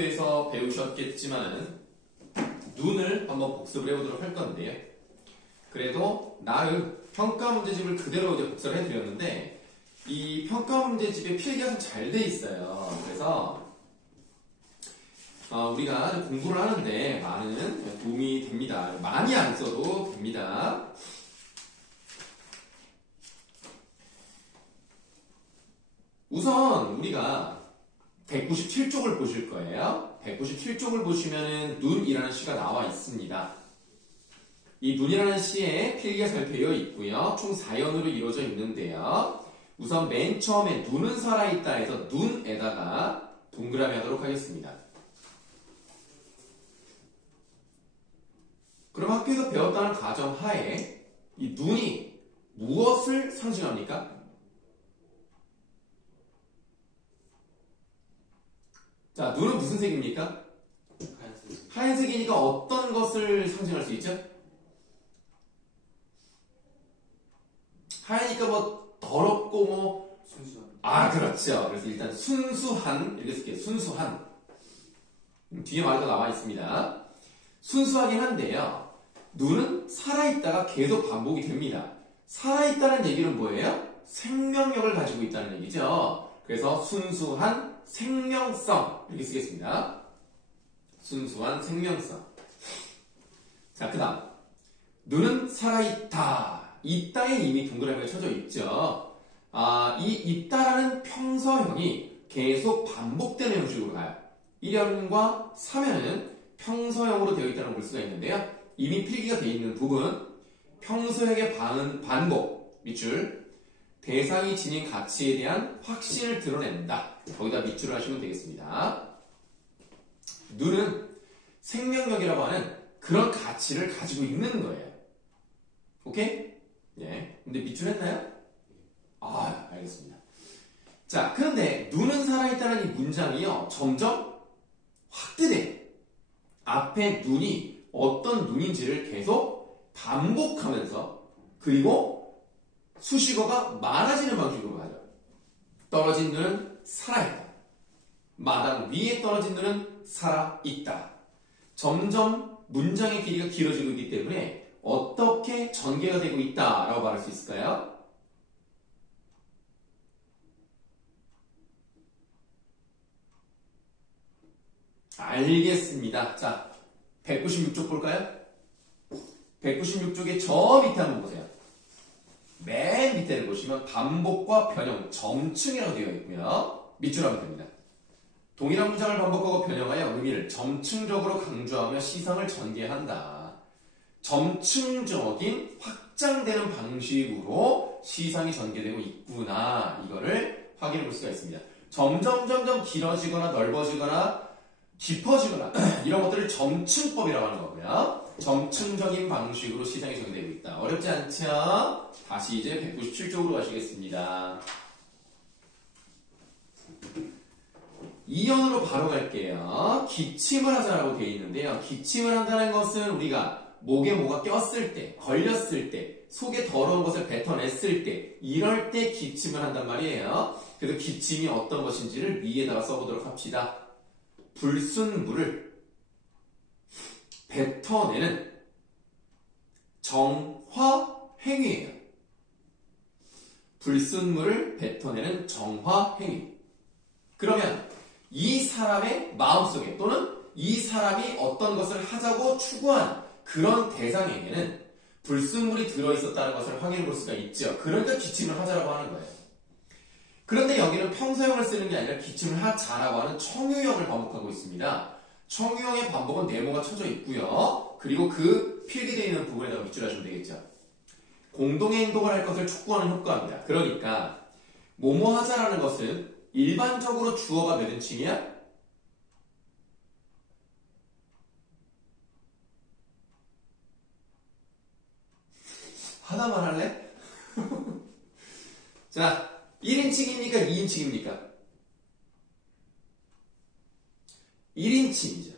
설표에서 배우셨겠지만 눈을 한번 복습을 해보도록 할 건데요. 그래도 나름 평가 문제집을 그대로 이제 복사를 해드렸는데 이 평가 문제집의 필기가 좀 잘 돼 있어요. 그래서 우리가 공부를 하는데 많은 도움이 됩니다. 많이 안 써도 됩니다. 우선 우리가 197쪽을 보실 거예요. 197쪽을 보시면은 눈이라는 시가 나와 있습니다. 이 눈이라는 시에 필기가 잘 되어 있고요. 총 4연으로 이루어져 있는데요. 우선 맨 처음에 눈은 살아있다 해서 눈에다가 동그라미 하도록 하겠습니다. 그럼 학교에서 배웠다는 가정하에 이 눈이 무엇을 상징합니까? 자, 눈은 무슨 색입니까? 하얀색. 하얀색이니까 어떤 것을 상징할 수 있죠? 하얘니까 뭐 더럽고 뭐 순수한. 그렇죠. 그래서 일단 순수한 이렇게 쓸게요. 순수한. 뒤에 말도 나와 있습니다. 순수하긴 한데요. 눈은 살아있다가 계속 반복이 됩니다. 살아있다는 얘기는 뭐예요? 생명력을 가지고 있다는 얘기죠. 그래서 순수한 생명성 이렇게 쓰겠습니다. 순수한 생명성. 자, 그 다음 눈은 살아있다. 있다에 이미 동그라미가 쳐져 있죠. 이 있다라는 평서형이 계속 반복되는 형식으로 가요. 1형과 3형은 평서형으로 되어 있다는 걸 볼 수가 있는데요. 이미 필기가 되어 있는 부분, 평서형의 반복, 밑줄, 대상이 지닌 가치에 대한 확신을 드러낸다. 거기다 밑줄을 하시면 되겠습니다. 눈은 생명력이라고 하는 그런 가치를 가지고 있는 거예요. 오케이? 예. 근데 밑줄 했나요? 알겠습니다. 자, 그런데 눈은 살아있다는 이 문장이요. 점점 확대돼요. 앞에 눈이 어떤 눈인지를 계속 반복하면서 그리고 수식어가 많아지는 방식으로 가죠. 떨어진 눈은 살아있다. 마당 위에 떨어진 눈은 살아있다. 점점 문장의 길이가 길어지고 있기 때문에 어떻게 전개가 되고 있다라고 말할 수 있을까요? 알겠습니다. 자, 196쪽 볼까요? 196쪽의 저 밑에 한번 보세요. 맨 밑에를 보시면 반복과 변형, 점층이라고 되어 있고요. 밑줄 하면 됩니다. 동일한 문장을 반복하고 변형하여 의미를 점층적으로 강조하며 시상을 전개한다. 점층적인 확장되는 방식으로 시상이 전개되고 있구나. 이거를 확인해 볼 수가 있습니다. 점점 길어지거나 넓어지거나 깊어지거나 이런 것들을 점층법이라고 하는 거고요. 점층적인 방식으로 시상이 전개되고 있다. 어렵지 않죠? 다시 이제 197쪽으로 가시겠습니다. 2연으로 바로 갈게요. 기침을 하자라고 되어 있는데요. 기침을 한다는 것은 우리가 목에 뭐가 꼈을 때, 걸렸을 때, 속에 더러운 것을 뱉어냈을 때, 이럴 때 기침을 한단 말이에요. 그래서 기침이 어떤 것인지를 위에다가 써보도록 합시다. 불순물을 뱉어내는 정화행위예요. 불순물을 뱉어내는 정화행위. 그러면 이 사람의 마음속에 또는 이 사람이 어떤 것을 하자고 추구하는 그런 대상에게는 불순물이 들어있었다는 것을 확인해 볼 수가 있죠. 그러니까 기침을 하자라고 하는 거예요. 그런데 여기는 평서형을 쓰는 게 아니라 기침을 하자라고 하는 청유형을 반복하고 있습니다. 청유형의 반복은 네모가 쳐져 있고요. 그리고 그 필기되어 있는 부분에다가 밑줄 하시면 되겠죠. 공동의 행동을 할 것을 촉구하는 효과입니다. 그러니까 뭐뭐 하자라는 것은 일반적으로 주어가 몇 인칭이야? 하나만 할래? 자, 1인칭입니까? 2인칭입니까? 1인칭이죠.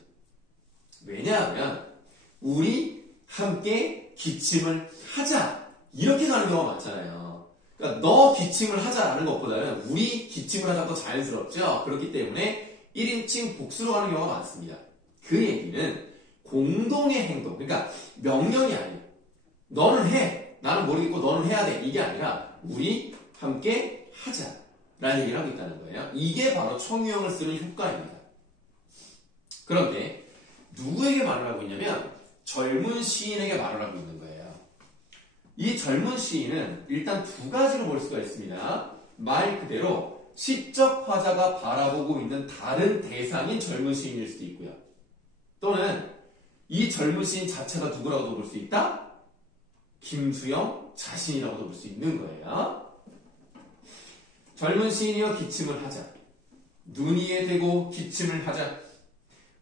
왜냐하면 우리 함께 기침을 하자 이렇게 가는 경우가 많잖아요. 그러니까 너 기침을 하자라는 것보다는 우리 기침을 하자가 더 자연스럽죠. 그렇기 때문에 1인칭 복수로 가는 경우가 많습니다. 그 얘기는 공동의 행동, 그러니까 명령이 아니에요. 너는 해, 나는 모르겠고 너는 해야 돼. 이게 아니라 우리 함께 하자라는 얘기를 하고 있다는 거예요. 이게 바로 청유형을 쓰는 효과입니다. 그런데 누구에게 말을 하고 있냐면 젊은 시인에게 말을 하고 있는 거예요. 이 젊은 시인은 일단 두 가지로 볼 수가 있습니다. 말 그대로 시적 화자가 바라보고 있는 다른 대상인 젊은 시인일 수도 있고요. 또는 이 젊은 시인 자체가 누구라고도 볼 수 있다? 김수영 자신이라고도 볼 수 있는 거예요. 젊은 시인이여 기침을 하자. 눈 위에 대고 기침을 하자.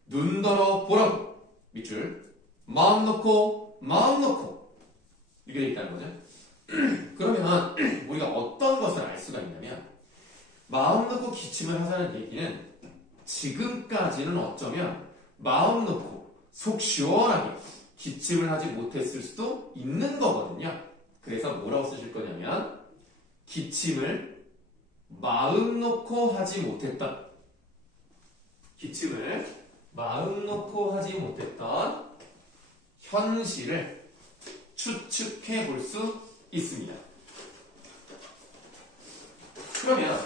눈더러 보라고. 밑줄. 마음 놓고 마음 놓고. 이렇게 돼 있다는 거죠. 그러면 우리가 어떤 것을 알 수가 있냐면 마음 놓고 기침을 하자는 얘기는 지금까지는 어쩌면 마음 놓고 속 시원하게 기침을 하지 못했을 수도 있는 거거든요. 그래서 뭐라고 쓰실 거냐면 기침을 마음 놓고 하지 못했던 기침을 마음 놓고 하지 못했던 현실을 추측해 볼 수 있습니다. 그러면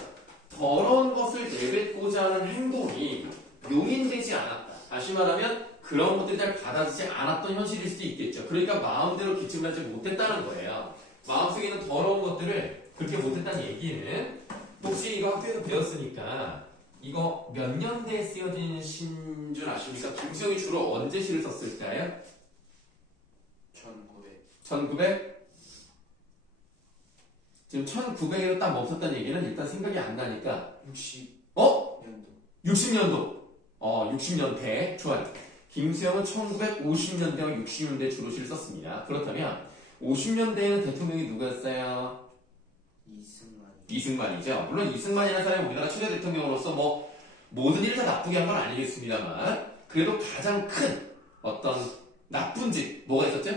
더러운 것을 내뱉고자 하는 행동이 용인되지 않았다. 다시 말하면 그런 것들이 잘 받아지지 않았던 현실일 수도 있겠죠. 그러니까 마음대로 기침을 하지 못했다는 거예요. 마음속에 있는 더러운 것들을 그렇게 못했다는 얘기는 혹시 이거 학교에서 배웠으니까 이거 몇 년대에 쓰여진 시인 줄 아십니까? 김수영이 주로 언제 시를 썼을까요? 1900? 지금 1900에도 딱 멈췄다는 얘기는 일단 생각이 안 나니까 60년도 60년대 좋아요. 김수영은 1950년대와 60년대에 주로 시를 썼습니다. 그렇다면 50년대에는 대통령이 누구였어요? 이승만이죠. 물론 이승만이라는 사람이 우리나라 최대 대통령으로서 뭐 모든 일을 다 나쁘게 한 건 아니겠습니다만 그래도 가장 큰 어떤 나쁜 짓 뭐가 있었죠?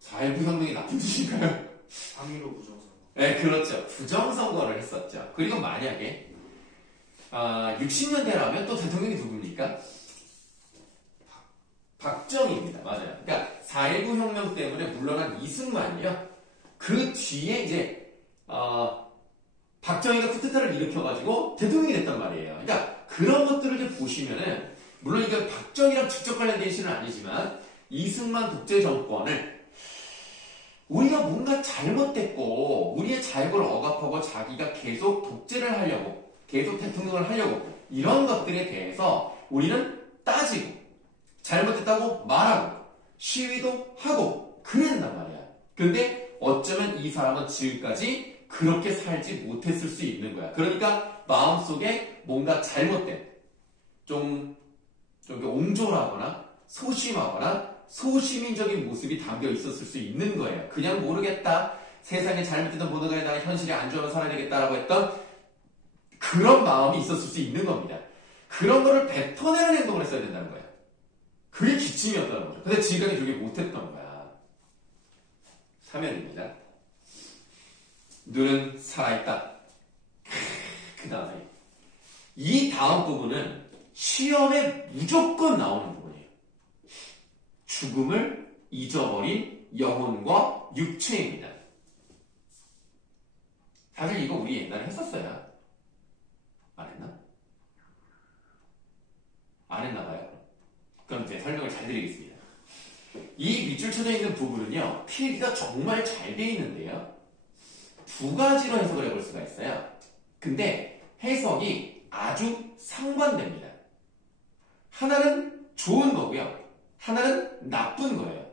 4.19 혁명이 나쁜 짓인가요? 3.15 부정선거. 네, 그렇죠. 부정선거를 했었죠. 그리고 만약에 60년대라면 또 대통령이 누굽니까? 박정희입니다. 맞아요. 그러니까 4.19 혁명 때문에 물러난 이승만이요. 그 뒤에 이제 박정희가 쿠데타를 일으켜가지고 대통령이 됐단 말이에요. 그러니까 그런 것들을 이제 보시면은 물론 이게 박정희랑 직접 관련된 시는 아니지만 이승만 독재 정권을 우리가 뭔가 잘못됐고 우리의 자유를 억압하고 자기가 계속 독재를 하려고 계속 대통령을 하려고 이런 것들에 대해서 우리는 따지고 잘못됐다고 말하고 시위도 하고 그랬단 말이야. 근데 어쩌면 이 사람은 지금까지 그렇게 살지 못했을 수 있는 거야. 그러니까 마음속에 뭔가 잘못된 좀 옹졸하거나 소심하거나 소시민적인 모습이 담겨 있었을 수 있는 거예요. 그냥 모르겠다. 세상에 잘못된 모든 거에 나는 현실에 안주하며 살아야 되겠다라고 했던 그런 마음이 있었을 수 있는 겁니다. 그런 거를 뱉어내는 행동을 했어야 된다는 거예요. 그게 기침이었다는 거죠. 근데 지금까지 그게 못했던 거야. 사면입니다. 눈은 살아있다. 그 다음에 이 다음 부분은 시험에 무조건 나오는 부분이에요. 죽음을 잊어버린 영혼과 육체입니다. 사실 이거 우리 옛날에 했었어요. 안 했나? 안 했나 봐요. 그럼 이제 설명을 잘 드리겠습니다. 이 밑줄 쳐져 있는 부분은요, 필기가 정말 잘 돼 있는데요. 두 가지로 해석을 해볼 수가 있어요. 근데 해석이 아주 상반됩니다. 하나는 좋은 거고요. 하나는 나쁜 거예요.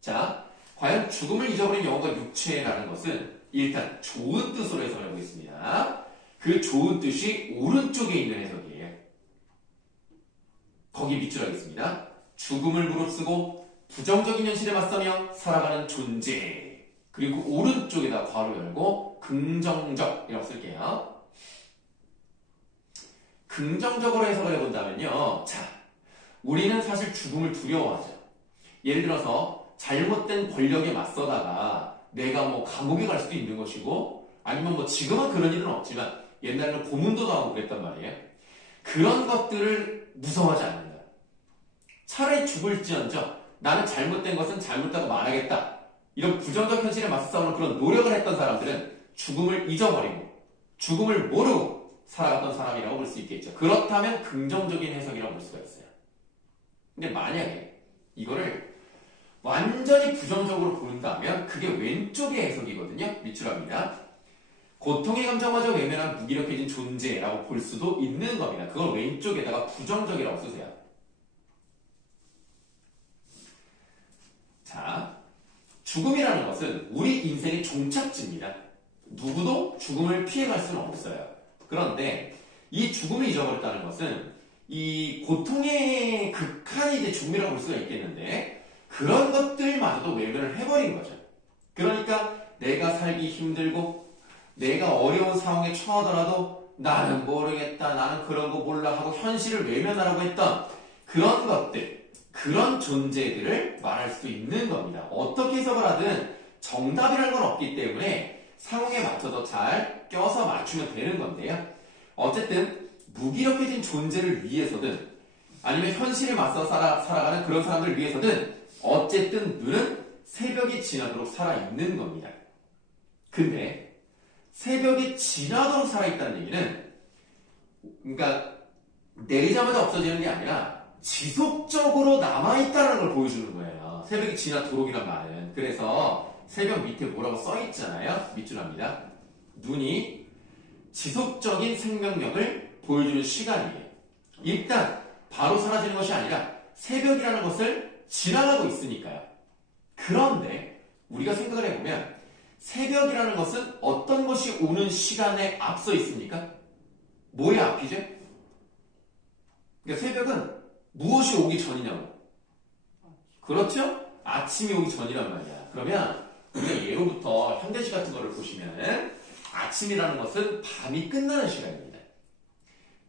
자, 과연 죽음을 잊어버린 영혼과 육체라는 것은 일단 좋은 뜻으로 해석을 해보겠습니다. 그 좋은 뜻이 오른쪽에 있는 해석이에요. 거기 밑줄 하겠습니다. 죽음을 무릅쓰고 부정적인 현실에 맞서며 살아가는 존재. 그리고 오른쪽에다 괄호 열고 긍정적이라고 쓸게요. 긍정적으로 해석을 해본다면요. 자, 우리는 사실 죽음을 두려워하죠. 예를 들어서 잘못된 권력에 맞서다가 내가 뭐 감옥에 갈 수도 있는 것이고 아니면 뭐 지금은 그런 일은 없지만 옛날에는 고문도 당하고 그랬단 말이에요. 그런 것들을 무서워하지 않는다. 차라리 죽을지언정 나는 잘못된 것은 잘못다고 말하겠다. 이런 부정적 현실에 맞서 싸우는 그런 노력을 했던 사람들은 죽음을 잊어버리고 죽음을 모르고 살아갔던 사람이라고 볼 수 있겠죠. 그렇다면 긍정적인 해석이라고 볼 수가 있어요. 근데 만약에 이거를 완전히 부정적으로 본다면 그게 왼쪽의 해석이거든요. 밑줄합니다. 고통의 감정마저 외면한 무기력해진 존재라고 볼 수도 있는 겁니다. 그걸 왼쪽에다가 부정적이라고 쓰세요. 자, 죽음이라는 것은 우리 인생의 종착지입니다. 누구도 죽음을 피해갈 수는 없어요. 그런데 이 죽음을 잊어버렸다는 것은 이 고통의 극한이 이제 죽음이라고 볼 수가 있겠는데 그런 것들마저도 외면을 해버린 거죠. 그러니까 내가 살기 힘들고 내가 어려운 상황에 처하더라도 나는 모르겠다, 나는 그런 거 몰라 하고 현실을 외면하라고 했던 그런 것들, 그런 존재들을 말할 수 있는 겁니다. 어떻게 해석을 하든 정답이라는 건 없기 때문에 상황에 맞춰서 잘 껴서 맞추면 되는 건데요. 어쨌든 무기력해진 존재를 위해서든 아니면 현실에 맞서 살아가는 그런 사람들을 위해서든 어쨌든 눈은 새벽이 지나도록 살아있는 겁니다. 근데 새벽이 지나도록 살아있다는 얘기는 그러니까 내리자마자 없어지는 게 아니라 지속적으로 남아있다는 걸 보여주는 거예요. 새벽이 지나도록이란 말은. 그래서 새벽 밑에 뭐라고 써있잖아요. 밑줄합니다. 눈이 지속적인 생명력을 보여주는 시간이에요. 일단 바로 사라지는 것이 아니라 새벽이라는 것을 지나가고 있으니까요. 그런데 우리가 생각을 해보면 새벽이라는 것은 어떤 것이 오는 시간에 앞서 있습니까? 뭐의 앞이죠? 그러니까 새벽은 무엇이 오기 전이냐고. 그렇죠? 아침이 오기 전이란 말이야. 그러면 우리가 예로부터 현대시 같은 거를 보시면 아침이라는 것은 밤이 끝나는 시간입니다.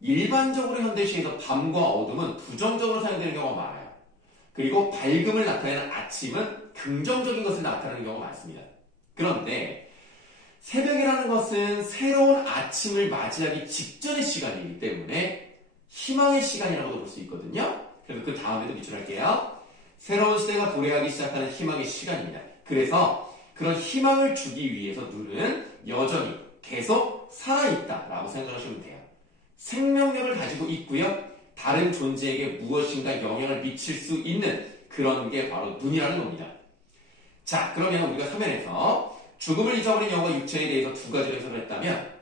일반적으로 현대시에서 밤과 어둠은 부정적으로 사용되는 경우가 많아요. 그리고 밝음을 나타내는 아침은 긍정적인 것을 나타내는 경우가 많습니다. 그런데 새벽이라는 것은 새로운 아침을 맞이하기 직전의 시간이기 때문에 희망의 시간이라고도 볼 수 있거든요. 그래서 그 다음에도 밑줄할게요. 새로운 시대가 도래하기 시작하는 희망의 시간입니다. 그래서 그런 희망을 주기 위해서 눈은 여전히 계속 살아있다라고 생각하시면 돼요. 생명력을 가지고 있고요. 다른 존재에게 무엇인가 영향을 미칠 수 있는 그런 게 바로 눈이라는 겁니다. 자, 그러면 우리가 화면에서 죽음을 잊어버린 영과 육체에 대해서 두 가지를 해석을 했다면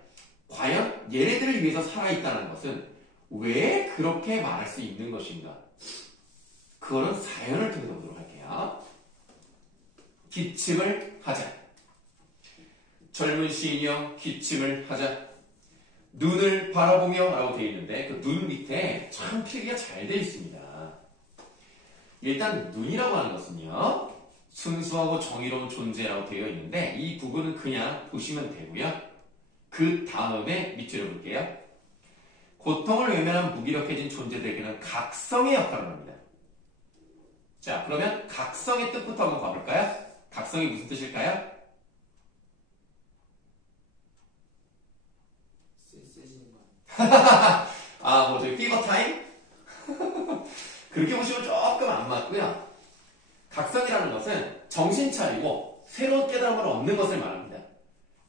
과연 얘네들을 위해서 살아있다는 것은 왜 그렇게 말할 수 있는 것인가? 그거는 사연을 통해서 보도록 할게요. 기침을 하자. 젊은 시인이여 기침을 하자. 눈을 바라보며 라고 되어 있는데 그 눈 밑에 참 필기가 잘 되어 있습니다. 일단 눈이라고 하는 것은요. 순수하고 정의로운 존재라고 되어 있는데 이 부분은 그냥 보시면 되고요. 그 다음에 밑줄을 볼게요. 고통을 외면한 무기력해진 존재들에게는 각성의 역할을 합니다. 자, 그러면 각성의 뜻부터 한번 봐볼까요? 각성이 무슨 뜻일까요? 쓰시는 거 아, 뭐 저기 피버 타임? 그렇게 보시면 조금 안 맞고요. 각성이라는 것은 정신 차리고 새로운 깨달음을 얻는 것을 말합니다.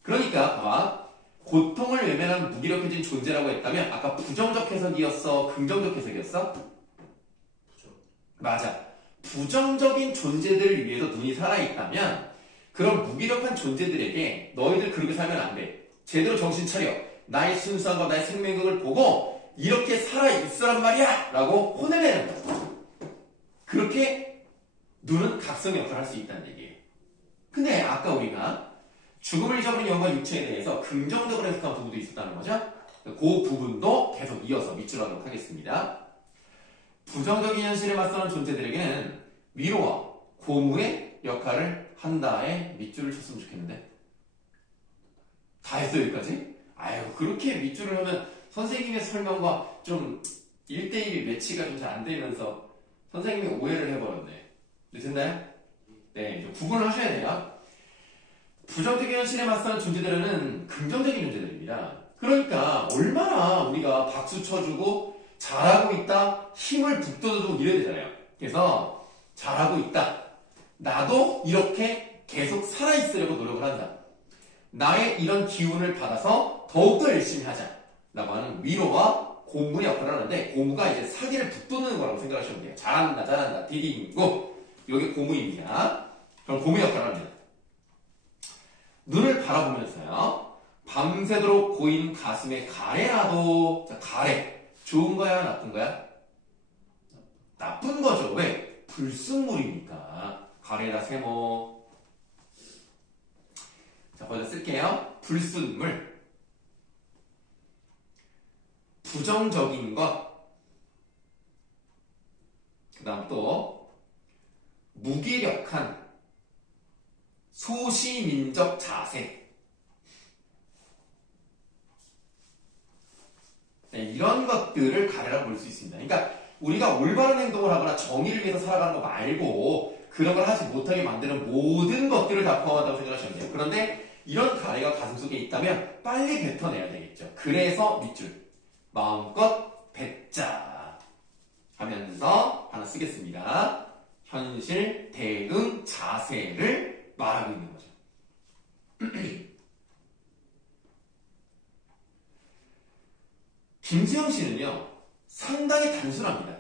그러니까 봐봐. 고통을 외면한 무기력해진 존재라고 했다면 아까 부정적 해석이었어? 긍정적 해석이었어? 부정. 맞아. 부정적인 존재들을 위해서 눈이 살아있다면 그런 무기력한 존재들에게 너희들 그렇게 살면 안 돼. 제대로 정신 차려. 나의 순수함과 나의 생명력을 보고 이렇게 살아있으란 말이야! 라고 혼내내는 거야. 그렇게 눈은 각성의 역할을 할 수 있다는 얘기예요. 근데 아까 우리가 죽음을 잊어버린 영과 육체에 대해서 긍정적으로 해석한 부분도 있었다는 거죠. 그 부분도 계속 이어서 밑줄하도록 하겠습니다. 부정적인 현실에 맞서는 존재들에게는 위로와 고무의 역할을 한다에 밑줄을 쳤으면 좋겠는데 다 했어 여기까지? 아유 그렇게 밑줄을 하면 선생님의 설명과 좀 1대1 매치가 좀 잘 안 되면서 선생님이 오해를 해버렸네. 네, 됐나요? 네, 이제 구분을 하셔야 돼요. 부정적인 현실에 맞서는 존재들은 긍정적인 존재들입니다. 그러니까 얼마나 우리가 박수 쳐주고 잘하고 있다, 힘을 북돋아주고 이래야 되잖아요. 그래서 잘하고 있다. 나도 이렇게 계속 살아있으려고 노력을 한다. 나의 이런 기운을 받아서 더욱더 열심히 하자. 라고 하는 위로와 고무의 역할을 하는데, 고무가 이제 사기를 북돋는 거라고 생각하시면 돼요. 잘한다, 잘한다, 디디고. 여기 고무입니다. 그럼 고무 역할을 합니다. 눈을 바라보면서요. 밤새도록 고인 가슴에 가래라도. 자, 가래. 좋은 거야, 나쁜 거야? 나쁜 거죠. 왜? 불순물이니까. 가래나 세모. 자, 거기다 쓸게요. 불순물. 부정적인 것. 그 다음 또 무기력한 소시민적 자세. 네, 이런 것들을 가래라 볼 수 있습니다. 그러니까 우리가 올바른 행동을 하거나 정의를 위해서 살아가는 거 말고 그런 걸 하지 못하게 만드는 모든 것들을 다 포함한다고 생각하시면 돼요. 그런데 이런 가래가 가슴속에 있다면 빨리 뱉어내야 되겠죠. 그래서 밑줄 마음껏 뱉자 하면서 하나 쓰겠습니다. 현실 대응 자세를 말하고 있는 거죠. 김수영 씨는요, 상당히 단순합니다.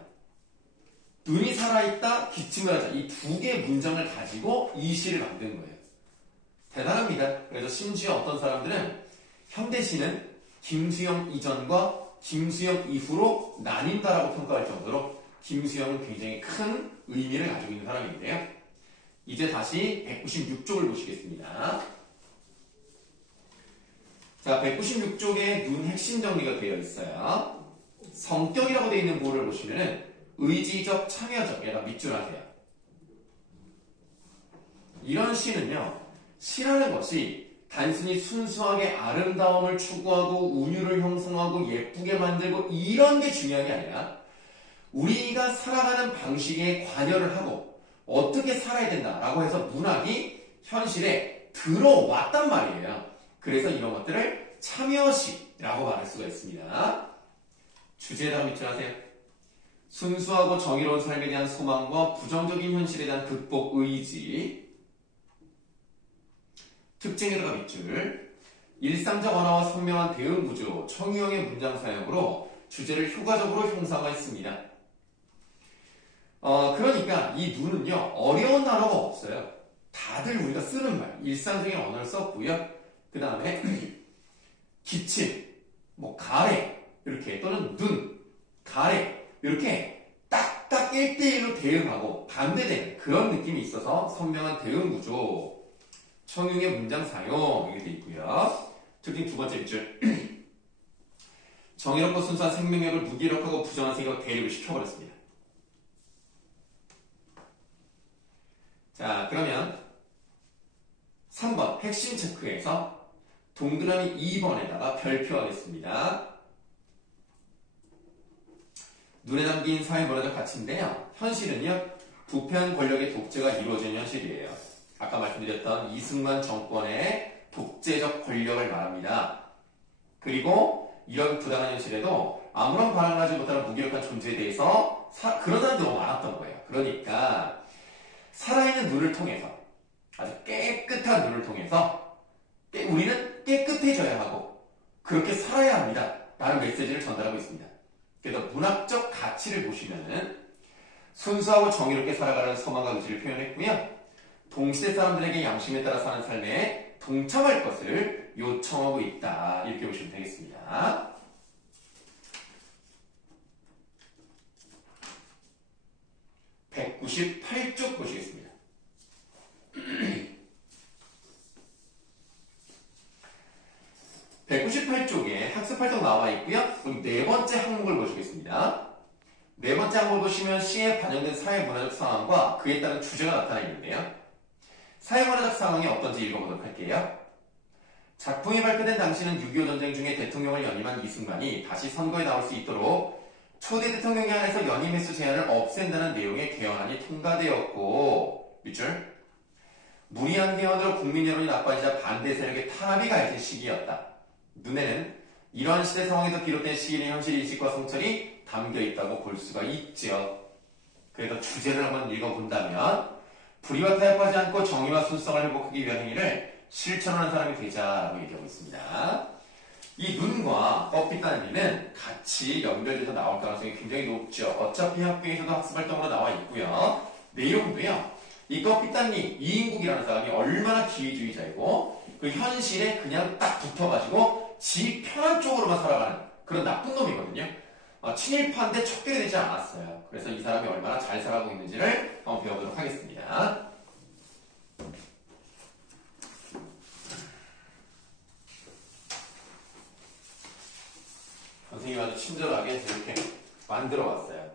눈이 살아있다, 기침을 하자. 이 두 개의 문장을 가지고 이 시를 만든 거예요. 대단합니다. 그래서 심지어 어떤 사람들은 현대시는 김수영 이전과 김수영 이후로 나뉜다라고 평가할 정도로 김수영은 굉장히 큰 의미를 가지고 있는 사람인데요. 이제 다시 196쪽을 보시겠습니다. 자, 196쪽에 눈 핵심 정리가 되어 있어요. 성격이라고 되어 있는 부분을 보시면은 의지적, 참여적, 얘가 밑줄하세요. 이런 시는요, 시라는 것이 단순히 순수하게 아름다움을 추구하고 운율을 형성하고 예쁘게 만들고 이런 게 중요한 게 아니라 우리가 살아가는 방식에 관여를 하고 어떻게 살아야 된다라고 해서 문학이 현실에 들어왔단 말이에요. 그래서 이런 것들을 참여시라고 말할 수가 있습니다. 주제에다가 밑줄하세요. 순수하고 정의로운 삶에 대한 소망과 부정적인 현실에 대한 극복 의지. 특징에다가 밑줄. 일상적 언어와 선명한 대응 구조, 청유형의 문장 사용으로 주제를 효과적으로 형상화했습니다. 그러니까 이 눈은요, 어려운 단어가 없어요. 다들 우리가 쓰는 말, 일상적인 언어를 썼고요. 그 다음에 기침, 가래, 이렇게, 또는 눈, 가래, 이렇게 딱딱 1대1로 대응하고 반대되는 그런 느낌이 있어서 선명한 대응 구조, 청유형의 문장 사용, 이게 돼 있고요. 특징 두 번째 밑줄. 정의롭고 순수한 생명력을 무기력하고 부정한 생각으로 대립을 시켜버렸습니다. 자, 그러면 3번 핵심 체크에서 동그라미 2번에다가 별표하겠습니다. 눈에 담긴 사회문화적 가치인데요. 현실은요, 부패한 권력의 독재가 이루어지는 현실이에요. 아까 말씀드렸던 이승만 정권의 독재적 권력을 말합니다. 그리고 이런 부당한 현실에도 아무런 반응을 하지 못하는 무기력한 존재에 대해서 그런 사람들이 너무 많았던 거예요. 그러니까 살아있는 눈을 통해서, 아주 깨끗한 눈을 통해서 우리는 깨끗해져야 하고 그렇게 살아야 합니다 라는 메시지를 전달하고 있습니다. 그래서 문학적 가치를 보시면은 순수하고 정의롭게 살아가는 소망과 의지를 표현했고요. 동시대 사람들에게 양심에 따라 사는 삶에 동참할 것을 요청하고 있다. 이렇게 보시면 되겠습니다. (198쪽) 보시겠습니다. 198쪽에 학습활동 나와 있고요. 그럼 네 번째 항목을 보시겠습니다. 네 번째 항목을 보시면 시에 반영된 사회문화적 상황과 그에 따른 주제가 나타나 있는데요. 사회문화적 상황이 어떤지 읽어보도록 할게요. 작품이 발표된 당시는 6.25 전쟁 중에 대통령을 연임한 이승만이 다시 선거에 나올 수 있도록 초대 대통령에 한해서 연임 횟수 제한을 없앤다는 내용의 개헌안이 통과되었고, 밑줄. 무리한 개헌으로 국민 여론이 나빠지자 반대 세력의 탄압이 가해진 시기였다. 눈에는 이러한 시대 상황에서 비롯된 시인의 현실 인식과 성찰이 담겨 있다고 볼 수가 있죠. 그래서 주제를 한번 읽어본다면 불의와 타협하지 않고 정의와 순성을 회복하기 위한 행위를 실천하는 사람이 되자라고 얘기하고 있습니다. 이 눈과 껍빛단리는 같이 연결돼서 나올 가능성이 굉장히 높죠. 어차피 학교에서도 학습활동으로 나와 있고요. 내용도요. 이 껍빛단리 이인국이라는 사람이 얼마나 기회주의자이고 그 현실에 그냥 딱 붙어가지고 지 편한 쪽으로만 살아가는 그런 나쁜 놈이거든요. 친일파인데 척결이 되지 않았어요. 그래서 이 사람이 얼마나 잘 살아가고 있는지를 한번 배워보도록 하겠습니다. 선생님이 아주 친절하게 이렇게 만들어 왔어요.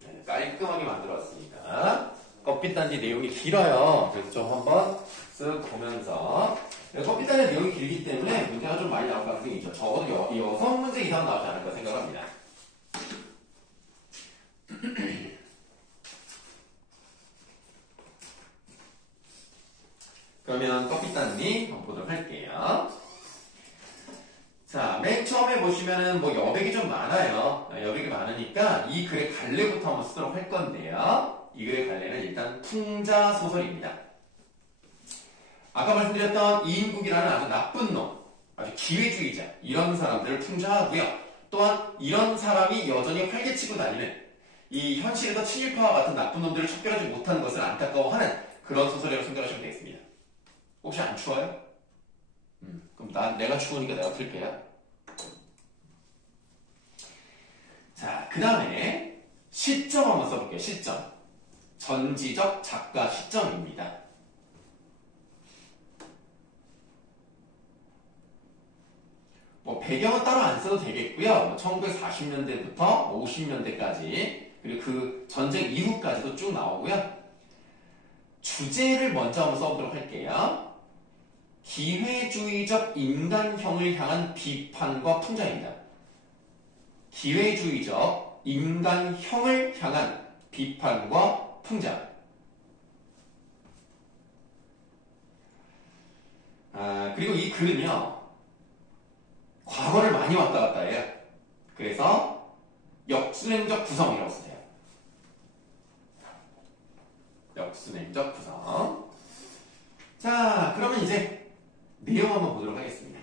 네, 깔끔하게 만들어 왔으니까. 껍빛단지 내용이 길어요. 그래서 좀 한번 쓱 보면서. 껍빛단지 내용이 길기 때문에 문제가 좀 많이 나올 가능성이 있죠. 적어도 6문제 이상 나오지 않을까 생각합니다. 그러면 껍빛단지 한번 보도록 할게요. 자, 맨 처음에 보시면은 뭐 여백이 좀 많아요. 여백이 많으니까 이 글의 갈래부터 한번 쓰도록 할 건데요. 이 글의 갈래는 일단 풍자 소설입니다. 아까 말씀드렸던 이인국이라는 아주 나쁜 놈, 아주 기회주의자 이런 사람들을 풍자하고요. 또한 이런 사람이 여전히 활개치고 다니는 이 현실에서 친일파와 같은 나쁜 놈들을 척결하지 못하는 것을 안타까워하는 그런 소설이라고 생각하시면 되겠습니다. 혹시 안 추워요? 그럼 내가 추우니까 내가 틀게요. 자, 그 다음에 시점 한번 써볼게요. 시점. 전지적 작가 시점입니다. 뭐 배경은 따로 안 써도 되겠고요. 1940년대부터 50년대까지 그리고 그 전쟁 이후까지도 쭉 나오고요. 주제를 먼저 한번 써보도록 할게요. 기회주의적 인간형을 향한 비판과 풍자입니다. 기회주의적 인간형을 향한 비판과 풍자. 그리고 이 글은요, 과거를 많이 왔다 갔다 해요. 그래서 역순행적 구성이라고 쓰세요. 역순행적 구성. 자, 그러면 이제 내용 한번 보도록 하겠습니다.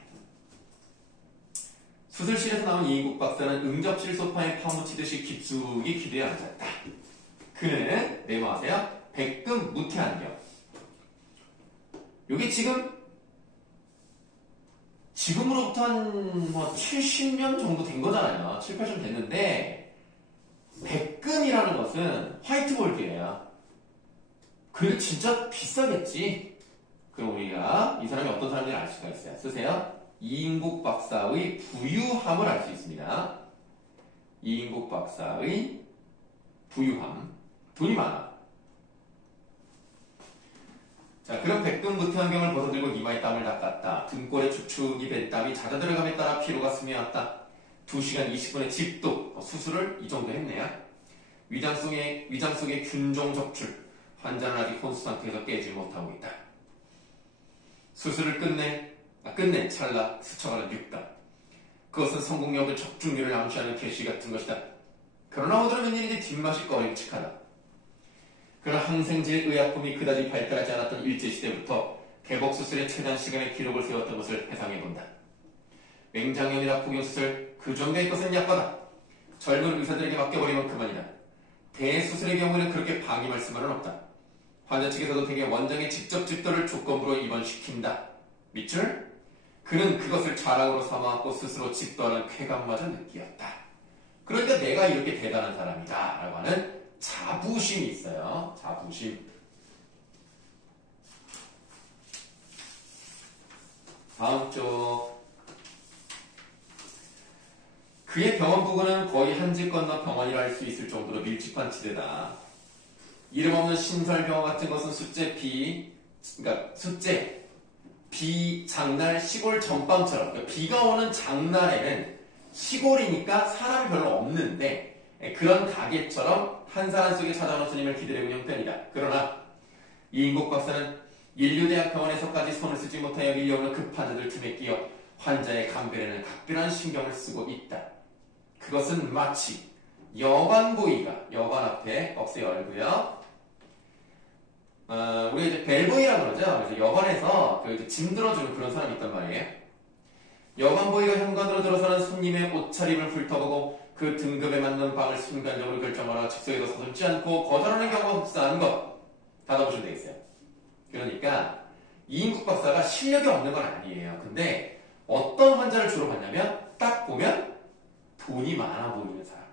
수술실에서 나온 이인국 박사는 응접실 소파에 파묻히듯이 깊숙이 기대에 앉았다. 그는 네모 아세요? 백금 무태안경. 요게 지금으로부터 한 70년 정도 된 거잖아요. 7, 80년 됐는데 백금이라는 것은 화이트볼드예요. 그래도 진짜 비싸겠지. 그럼 우리가 이 사람이 어떤 사람인지 알 수가 있어요. 쓰세요. 이인국 박사의 부유함을 알 수 있습니다. 이인국 박사의 부유함. 돈이 많아. 자, 그럼 백금 무태안경을 벗어들고 이마에 땀을 닦았다. 등골에 축축이 밴 땀이 잦아들어감에 따라 피로가 스며왔다. 2시간 20분의 집도 수술을 이 정도 했네요. 위장 속의 균종 적출. 환자는 아직 혼수 상태에서 깨지 못하고 있다. 수술을 끝낸 찰나 스쳐가는 육감. 그것은 성공력을 적중률을 암시하는 계시 같은 것이다. 그러나 오늘은 웬일인지 뒷맛이 꺼림칙하다. 그러나 항생제 의약품이 그다지 발달하지 않았던 일제시대부터 개복수술의 최단 시간의 기록을 세웠던 것을 회상해본다. 맹장염이나 포경수술, 그 정도의 것은 약과다. 젊은 의사들에게 맡겨버리면 그만이다. 대수술의 경우에는 그렇게 방임할 수만은 없다. 환자 측에서도 대개 원장의 직접 집도를 조건부로 입원시킨다. 밑줄? 그는 그것을 자랑으로 삼아왔고 스스로 집도하는 쾌감마저 느끼었다. 그러니까 내가 이렇게 대단한 사람이다 라고 하는 자부심이 있어요. 자부심. 다음 쪽. 그의 병원 부근은 거의 한 집 건너 병원이라 할 수 있을 정도로 밀집한 지대다. 이름 없는 신설병원 같은 것은 숫제, 비장날 시골 전방처럼, 그러니까 비가 오는 장날에는 시골이니까 사람이 별로 없는데 그런 가게처럼 한 사람 속에 찾아오는 스님을 기다리고 있는 형편이다. 그러나 이인국 박사는 인류대학병원에서까지 손을 쓰지 못하여 밀려오는 급환자들 틈에 끼어 환자의 감별에는 각별한 신경을 쓰고 있다. 그것은 마치 여관보이가 여관 앞에 억새 열고요. 우리 이제 벨보이라고 그러죠. 그래서 여관에서 그 이제 짐 들어주는 그런 사람이 있단 말이에요. 여관보이가 현관으로 들어서는 손님의 옷차림을 훑어보고 그 등급에 맞는 방을 순간적으로 결정하라 즉석에도 서슴지 않고 거절하는 경우가 흡사한 것 닫아보시면 되겠어요. 그러니까 이인국 박사가 실력이 없는 건 아니에요. 근데 어떤 환자를 주로 봤냐면 딱 보면 돈이 많아 보이는 사람,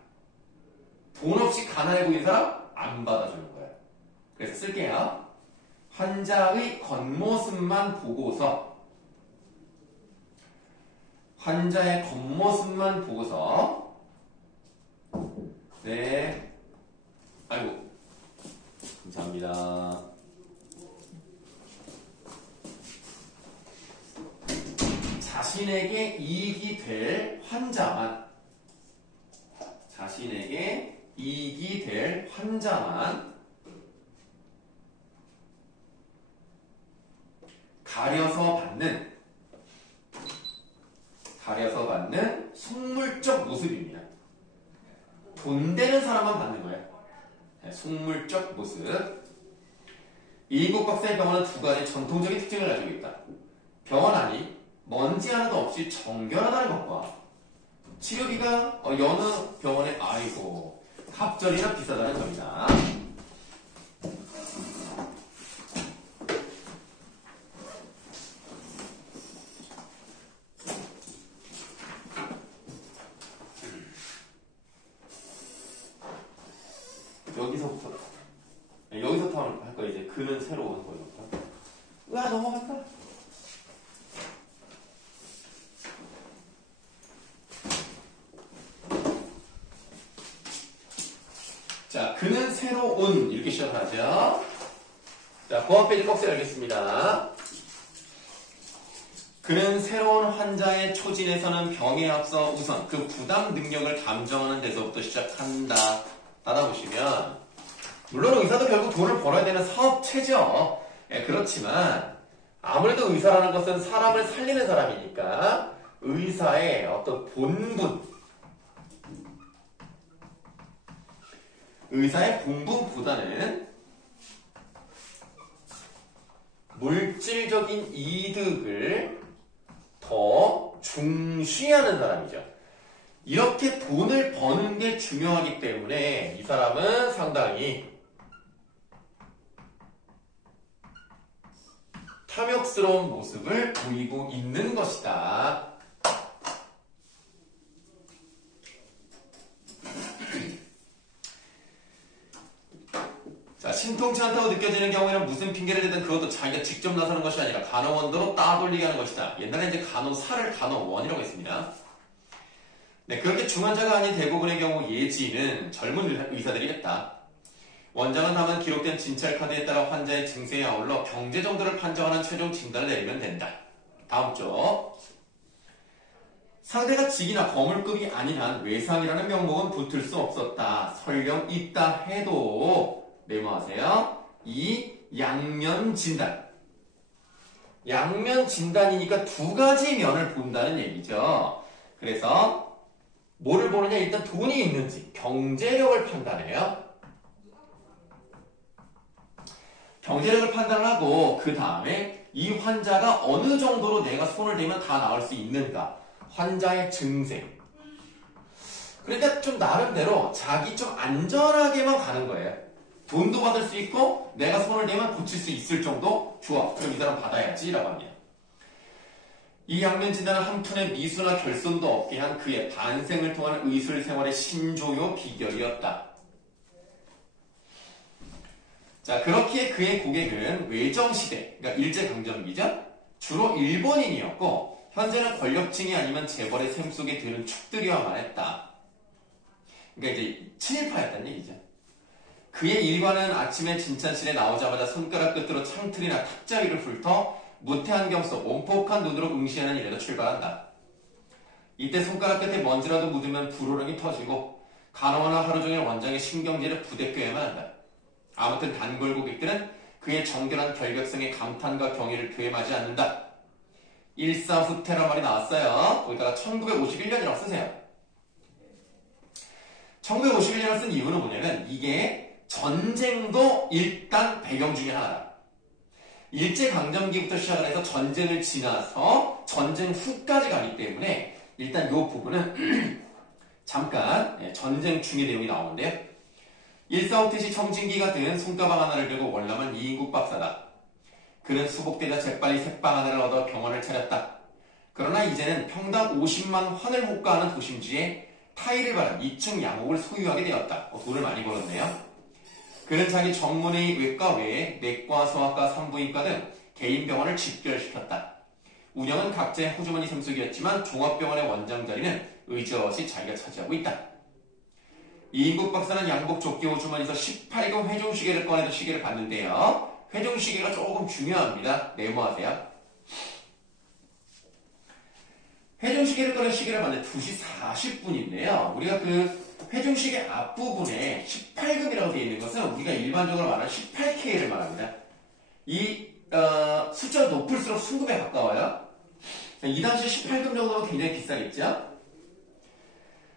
돈 없이 가난해 보이는 사람 안 받아주는 거예요. 그래서 쓸게요. 환자의 겉모습만 보고서, 환자의 겉모습만 보고서, 네, 아이고, 감사합니다. 자신에게 이익이 될 환자만, 자신에게 이익이 될 환자만 가려서 받는 속물적 모습입니다. 돈 되는 사람만 받는 거예요. 네, 속물적 모습. 이인국 박사의 병원은 두 가지 전통적인 특징을 가지고 있다. 병원 안이 먼지 하나도 없이 정결하다는 것과 치료비가 여느 병원에 아이고 갑절이나 비싸다는 점이다. 여기서부터 할 거야. 이제 그는 새로운 거기부터. 으아, 넘어갔다. 자, 그는 새로운 이렇게 시작하죠. 자, 고학 페이지 꺽쇠 열겠습니다. 그는 새로운 환자의 초진에서는 병에 앞서 우선 그 부담 능력을 감정하는 데서부터 시작한다. 따라보시면 물론 의사도 결국 돈을 벌어야 되는 사업체죠. 예, 그렇지만 아무래도 의사라는 것은 사람을 살리는 사람이니까 의사의 어떤 본분, 의사의 본분보다는 물질적인 이득을 더 중시하는 사람이죠. 이렇게 돈을 버는 게 중요하기 때문에 이 사람은 상당히 탐욕스러운 모습을 보이고 있는 것이다. 자, 신통치 않다고 느껴지는 경우에는 무슨 핑계를 대든 그것도 자기가 직접 나서는 것이 아니라 간호원으로 따돌리게 하는 것이다. 옛날에 이제 간호사를 간호원이라고 했습니다. 네, 그렇게 중환자가 아닌 대부분의 경우 예지는 젊은 의사들이 했다. 원장은 다만 기록된 진찰 카드에 따라 환자의 증세에 아울러 경제 정도를 판정하는 최종 진단을 내리면 된다. 다음 쪽. 상대가 직이나 거물급이 아닌 한 외상이라는 명목은 붙을 수 없었다. 설령 있다 해도 메모하세요. 이 양면 진단. 양면 진단이니까 두 가지 면을 본다는 얘기죠. 그래서 뭐를 보느냐? 일단 돈이 있는지 경제력을 판단해요. 경제력을 판단하고 그 다음에 이 환자가 어느 정도로 내가 손을 대면 다 나을 수 있는가. 환자의 증세. 그러니까 좀 나름대로 자기 좀 안전하게만 가는 거예요. 돈도 받을 수 있고 내가 손을 대면 고칠 수 있을 정도? 좋아. 그럼 이 사람 받아야지 라고 합니다. 이 양면 진단은 한 푼의 미수나 결손도 없게 한 그의 반생을 통한 의술 생활의 신조요 비결이었다. 자, 그렇기에 그의 고객은 외정시대, 그러니까 일제강점기죠. 주로 일본인이었고 현재는 권력층이 아니면 재벌의 셈 속에 드는 축들이어야만 했다. 그러니까 이제 친일파였다는 얘기죠. 그의 일과는 아침에 진찬실에 나오자마자 손가락 끝으로 창틀이나 탁자 위를 훑어 무태안경 속 온폭한 눈으로 응시하는 일에도 출발한다. 이때 손가락 끝에 먼지라도 묻으면 불호령이 터지고 간호하나 하루 종일 원장의 신경질에 부대껴야만 한다. 아무튼 단골 고객들은 그의 정결한 결벽성에 감탄과 경의를 표임하지 않는다. 일사후퇴란 말이 나왔어요. 거기다가 1951년이라고 쓰세요. 1951년을 쓴 이유는 뭐냐면 이게 전쟁도 일단 배경 중에 하나다. 일제강점기부터 시작을 해서 전쟁을 지나서 전쟁 후까지 가기 때문에 일단 이 부분은 잠깐 전쟁 중의 내용이 나오는데요. 일사후퇴시 청진기가 든 손가방 하나를 들고 월남은 이인국 박사다. 그는 수복되자 재빨리 새빵 하나를 얻어 병원을 차렸다. 그러나 이제는 평당 50만 환을 호가하는 도심지에 타일을 바른 2층 양옥을 소유하게 되었다. 돈을 많이 벌었네요. 그는 자기 전문의 외과 외에 내과, 소아과, 산부인과 등 개인 병원을 집결시켰다. 운영은 각자의 호주머니 샘속이었지만 종합병원의 원장 자리는 의젓이 자기가 차지하고 있다. 이인국 박사는 양복 조끼 호주머니에서 18금 회종시계를 꺼내서 시계를 봤는데요. 회종시계가 조금 중요합니다. 메모하세요. 회종시계를 꺼내 시계를 봤는데 2시 40분인데요. 우리가 그 회종시계 앞부분에 18금이라고 되어 있는 것은 우리가 일반적으로 말하는 18K를 말합니다. 이 숫자가 높을수록 순금에 가까워요. 이 당시 18금 정도면 굉장히 비싸겠죠?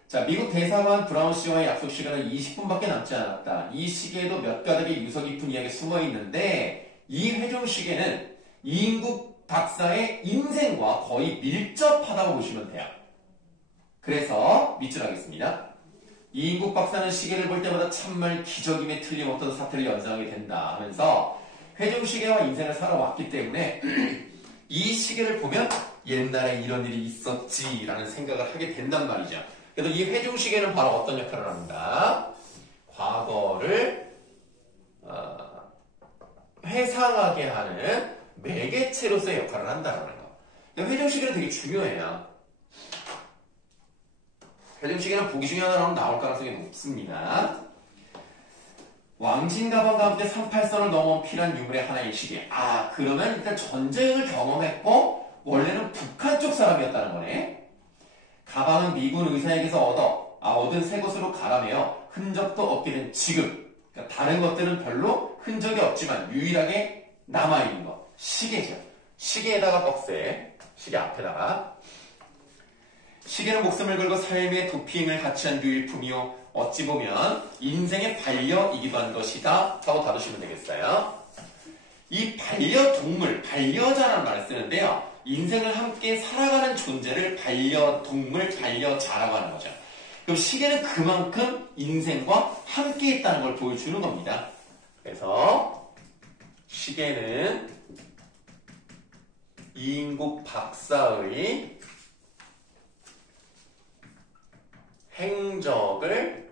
자, 미국 대사관 브라운 씨와의 약속 시간은 20분밖에 남지 않았다. 이 시계에도 몇 가닥의 유서 깊은 이야기가 숨어 있는데 이 회종시계는 이인국 박사의 인생과 거의 밀접하다고 보시면 돼요. 그래서 밑줄 하겠습니다. 이인국 박사는 시계를 볼 때마다 참말 기적임에 틀림없던 사태를 연상하게 된다 하면서 회종시계와 인생을 살아왔기 때문에 이 시계를 보면 옛날에 이런 일이 있었지라는 생각을 하게 된단 말이죠. 그래서 이 회종시계는 바로 어떤 역할을 합니다. 과거를 회상하게 하는 매개체로서의 역할을 한다는 거. 회종시계는 되게 중요해요. 회종시계는 보기 중에 하나로 나올 가능성이 높습니다. 왕신 가방 가운데 38선을 넘어온 피란 유물의 하나의 시계. 그러면 일단 전쟁을 경험했고 원래는 북한 쪽 사람이었다는 거네. 가방은 미군 의사에게서 얻은 새 것으로 갈아매어 흔적도 없게 된 지금. 그러니까 다른 것들은 별로 흔적이 없지만 유일하게 남아있는 것. 시계죠. 시계에다가 꺽쇠. 시계 앞에다가. 시계는 목숨을 걸고 삶의 도피행을 같이 한 유일품이요. 어찌 보면 인생의 반려이기도 한 것이다. 라고 다루시면 되겠어요. 이 반려동물, 반려자라는 말을 쓰는데요. 인생을 함께 살아가는 존재를 반려동물, 반려자라고 하는 거죠. 그럼 시계는 그만큼 인생과 함께 있다는 걸 보여주는 겁니다. 그래서 시계는 이인국 박사의 행적을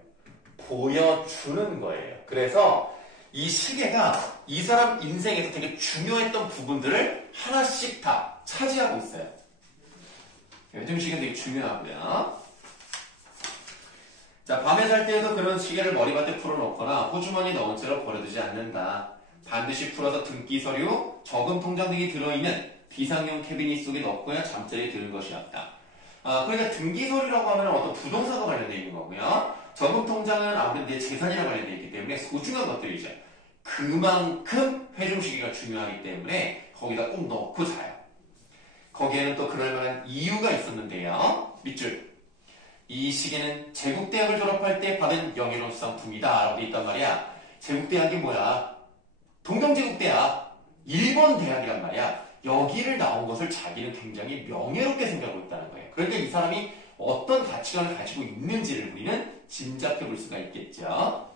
보여주는 거예요. 그래서 이 시계가 이 사람 인생에서 되게 중요했던 부분들을 하나씩 다 차지하고 있어요. 요즘 시계는 되게 중요하고요. 자, 밤에 잘 때에도 그런 시계를 머리맡에 풀어놓거나 호주머니에 넣은 채로 버려두지 않는다. 반드시 풀어서 등기 서류, 저금 통장 등이 들어있는 비상용 캐비닛 속에 넣고야 잠자리에 드는 것이었다. 그러니까 등기 서류라고 하면 어떤 부동산과 관련되어 있는 거고요. 저금 통장은 아무래도 내 재산이랑 관련되어 있기 때문에 소중한 것들이죠. 그만큼 회종시계가 중요하기 때문에 거기다 꼭 넣고 자요. 거기에는 또 그럴 만한 이유가 있었는데요. 밑줄. 이 시계는 제국대학을 졸업할 때 받은 영예로운 수상품이다 라고 돼 있단 말이야. 제국대학이 뭐야? 동경제국대학, 일본 대학이란 말이야. 여기를 나온 것을 자기는 굉장히 명예롭게 생각하고 있다는 거예요. 그러니까 이 사람이 어떤 가치관을 가지고 있는지를 우리는 짐작해 볼 수가 있겠죠.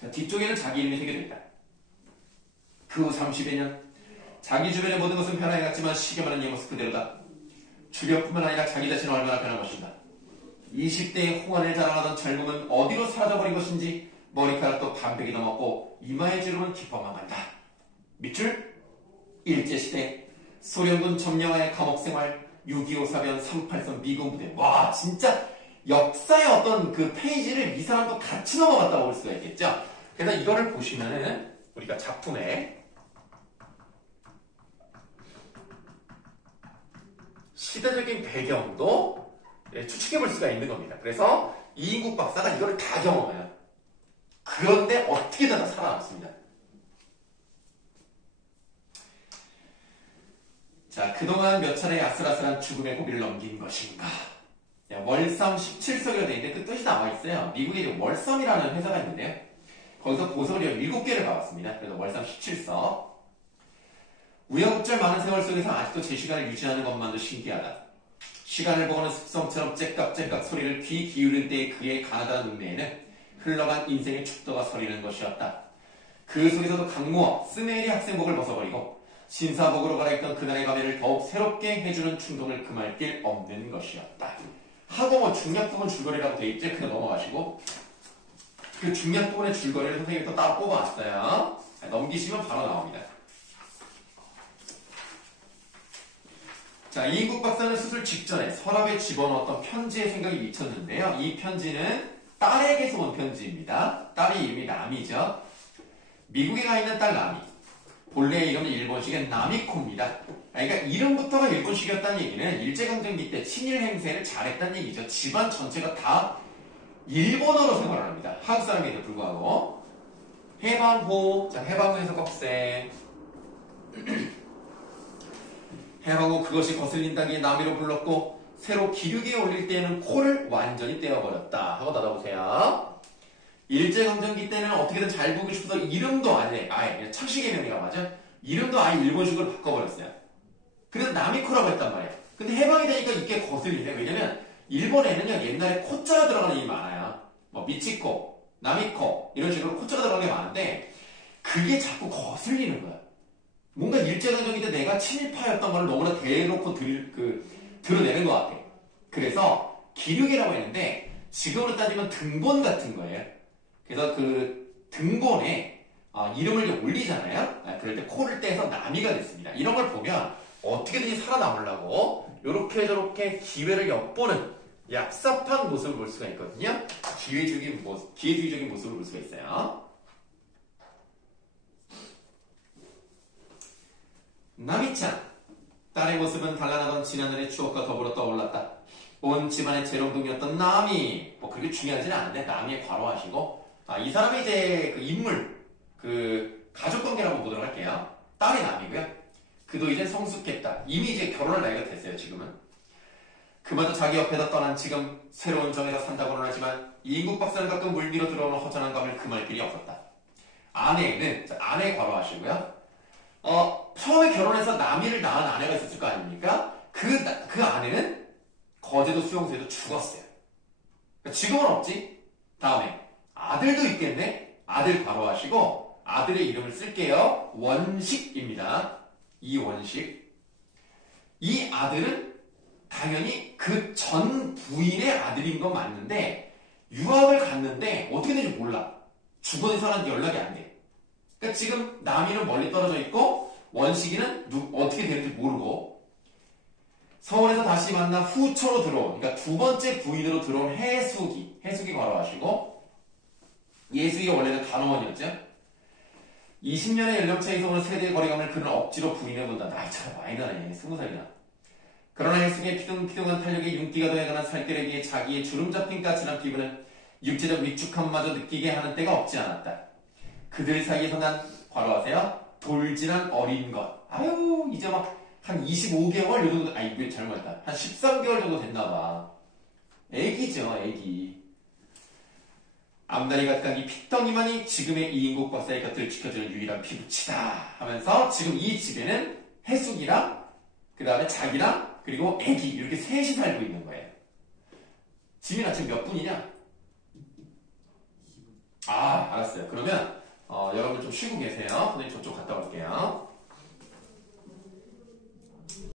자, 뒤쪽에는 자기 이름이 새겨져 있다. 그 후 30여 년 자기 주변의 모든 것은 변화해갔지만 시계만은 이 모습 그대로다. 주변뿐만 아니라 자기 자신은 얼마나 변한 것인가. 20대의 홍안을 자랑하던 젊음은 어디로 사라져버린 것인지 머리카락도 반백이 넘었고 이마의 주름은 깊어만 간다. 밑줄 일제시대 소련군 점령하에 감옥생활 6.25 사변 38선 미군 부대. 와 진짜 역사의 어떤 그 페이지를 이 사람도 같이 넘어갔다고 볼 수가 있겠죠. 그래서 이거를 보시면은 우리가 작품에 시대적인 배경도 추측해 볼 수가 있는 겁니다. 그래서 이인국 박사가 이거를 다 경험해요. 그런데 어떻게든 다 살아남습니다. 자, 그동안 몇 차례 아슬아슬한 죽음의 고비를 넘긴 것인가? 야, 월섬 17석이라고 되어 있는데 그 뜻이 나와 있어요. 미국에 월섬이라는 회사가 있는데요. 거기서 보석을 7개를 받았습니다. 그래서 월섬 17석. 우여곡절 많은 세월 속에서 아직도 제 시간을 유지하는 것만도 신기하다. 시간을 보고는 습성처럼 째깍째깍 소리를 귀 기울일 때의 그의 가나다란 눈매에는 흘러간 인생의 축도가 서리는 것이었다. 그 속에서도 강모어 스메리 학생복을 벗어버리고 신사복으로 갈아입던 그날의 가면을 더욱 새롭게 해주는 충동을 금할 길 없는 것이었다. 하고 뭐 중략 부분 줄거리라고 돼 있죠? 그냥 넘어가시고 그 중략 부분의 줄거리를 선생님이 또 따로 뽑아왔어요. 넘기시면 바로 나옵니다. 자, 이인국 박사는 수술 직전에 서랍에 집어넣었던 편지에 생각이 미쳤는데요. 이 편지는 딸에게서 온 편지입니다. 딸의 이름이 나미죠. 미국에 가 있는 딸 나미. 본래의 이름은 일본식의 나미코입니다. 그러니까 이름부터가 일본식이었다는 얘기는 일제강점기 때 친일 행세를 잘했다는 얘기죠. 집안 전체가 다 일본어로 생활을 합니다. 한국 사람에도 불구하고. 해방후. 자, 해방후에서 꺽쇠. 해방후 그것이 거슬린다기에 나미로 불렀고 새로 기류기에 올릴 때에는 코를 완전히 떼어버렸다 하고 닫아보세요. 일제강점기 때는 어떻게든 잘 보고 싶어서 이름도 아예 창씨개명이라고 하죠. 이름도 아예 일본식으로 바꿔버렸어요. 그래서 나미코라고 했단 말이에요. 근데 해방이 되니까 이게 거슬리네. 왜냐면 일본에는요 옛날에 코자가 들어가는 이름이 많아요. 뭐 미치코, 나미코 이런 식으로 코자가 들어가는 게 많은데 그게 자꾸 거슬리는 거야. 뭔가 일제강점기 때 내가 친일파였던 걸 너무나 대놓고 드러내는 것 같아. 그래서 기류계라고 했는데 지금으로 따지면 등본 같은 거예요. 그래서 그 등본에 이름을 이제 올리잖아요. 그럴 때 코를 떼서 나미가 됐습니다. 이런 걸 보면 어떻게든지 살아남으려고 이렇게 저렇게 기회를 엿보는 얍삽한 모습을 볼 수가 있거든요. 기회주의적인 모습을 볼 수가 있어요. 나미짱. 딸의 모습은 단란하던 지난날의 추억과 더불어 떠올랐다. 온 집안의 재롱둥이였던 나미. 뭐 그렇게 중요하지는 않은데 나미에 과로하시고 이 사람의 이제 그 인물 가족관계라고 보도록 할게요. 딸이 나미고요. 그도 이제 성숙했다. 이미 이제 결혼할 나이가 됐어요. 지금은. 그마저 자기 옆에다 떠난 지금 새로운 정에서 산다고는 하지만 이인국 박사는 가끔 물밀어 들어오는 허전한 감을 금할 길이 없었다. 아내는 아내 과로하시고요. 처음에 결혼해서 나미를 낳은 아내가 있었을 거 아닙니까? 그 아내는 거제도 수용소에서 죽었어요. 그러니까 지금은 없지? 다음에 아들도 있겠네? 아들 괄호하시고 아들의 이름을 쓸게요. 원식입니다. 이원식. 이 아들은 당연히 그 전 부인의 아들인 건 맞는데 유학을 갔는데 어떻게 된지 몰라. 주거에 사람 연락이 안 돼. 그러니까 지금 나미는 멀리 떨어져 있고 원식이는 어떻게 되는지 모르고 서울에서 다시 만나 후초로 들어온 그러니까 두 번째 부인으로 들어온 해숙이 괄호하시고 예숙이가 원래는 간호원이었죠. 20년의 연령차에서 오는 세대의 거리감을 그는 억지로 부인해 본다. 나이차가 많이 나네. 20살이나. 그러나 해숙의 피둥피둥한 탄력에 윤기가 더해가는 살결에게 자기의 주름 잡힌 까칠한 피부는 육체적 위축함마저 느끼게 하는 때가 없지 않았다. 그들 사이에서 난 괄호하세요. 돌진한 어린 것. 아유 이제 막 한 25개월 요 정도 아니 잘못했다. 한 13개월 정도 됐나봐. 애기죠 애기. 앞날이 가득한 이 핏덩이만이 지금의 이인국 박사의 곁을 지켜주는 유일한 피부치다 하면서 지금 이 집에는 해숙이랑 그 다음에 자기랑 그리고 애기 이렇게 셋이 살고 있는 거예요. 지민아 지금 몇 분이냐? 알았어요. 그러면 여러분 좀 쉬고 계세요. 선생님 저쪽 갔다 올게요.